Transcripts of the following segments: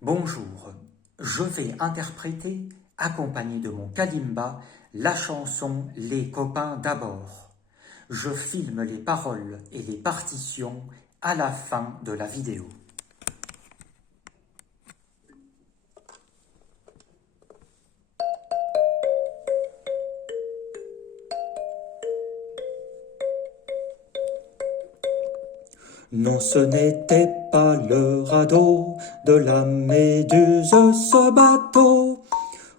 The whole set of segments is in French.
Bonjour, je vais interpréter, accompagné de mon kalimba, la chanson Les copains d'abord. Je filme les paroles et les partitions à la fin de la vidéo. Non, ce n'était pas le radeau de la Méduse, ce bateau.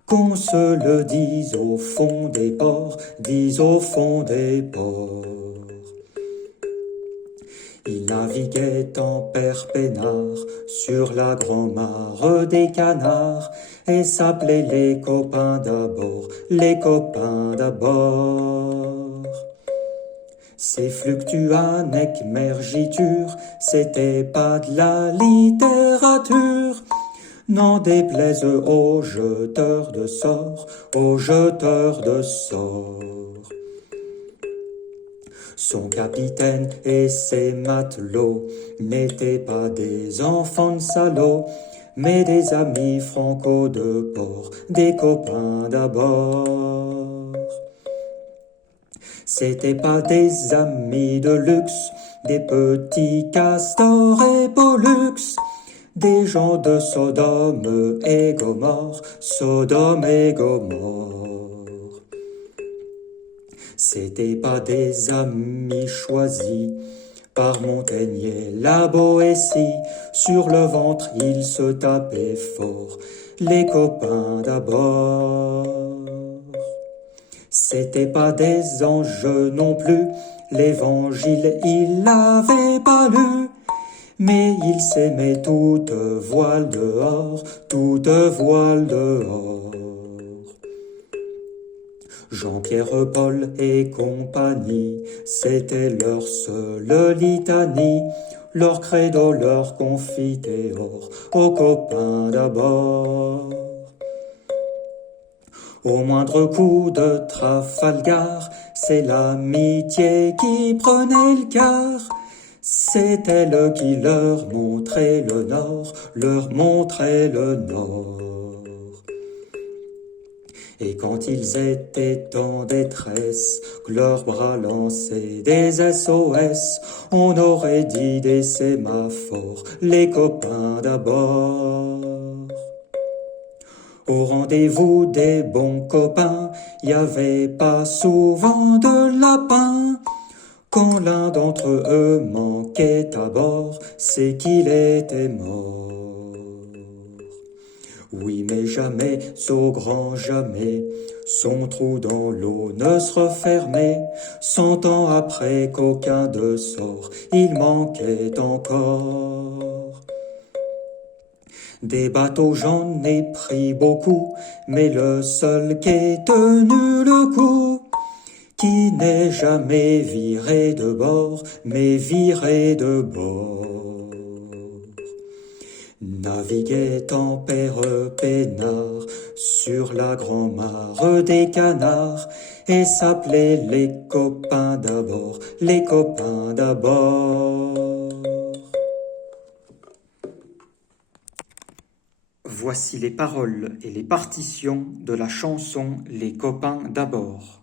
Qu'on se le dise au fond des ports, dise au fond des ports. Il naviguait en père peinard sur la grand-mare des canards et s'appelait les copains d'abord, les copains d'abord. Ces fluctua nec mergiture, c'était pas de la littérature. N'en déplaise aux jeteurs de sorts, aux jeteurs de sorts. Son capitaine et ses matelots n'étaient pas des enfants de salauds, mais des amis franco de port, des copains d'abord. C'étaient pas des amis de luxe, des petits castors et pollux, des gens de Sodome et Gomorre, Sodome et Gomorre. C'étaient pas des amis choisis par Montaigne et la Boétie, sur le ventre ils se tapaient fort, les copains d'abord. C'étaient pas des anges non plus, l'évangile il l'avait pas lu, mais ils s'aimaient toute voile dehors, toute voile dehors. Jean-Pierre, Paul et compagnie, c'était leur seule litanie, leur credo, leur confiteor, aux copains d'abord. Au moindre coup de Trafalgar, c'est l'amitié qui prenait le quart. C'est elle qui leur montrait le nord, leur montrait le nord. Et quand ils étaient en détresse, que leurs bras lançaient des SOS, on aurait dit des sémaphores, les copains d'abord. Au rendez-vous des bons copains, y avait pas souvent de lapin. Quand l'un d'entre eux manquait à bord, c'est qu'il était mort. Oui, mais jamais, au grand jamais, son trou dans l'eau ne se refermait. 100 ans après qu'aucun de sort, il manquait encore. Des bateaux j'en ai pris beaucoup, mais le seul qui ait tenu le coup, qui n'est jamais viré de bord, mais viré de bord. Naviguait en père peinard sur la grand-mare des canards et s'appelait les copains d'abord, les copains d'abord. Voici les paroles et les partitions de la chanson Les copains d'abord.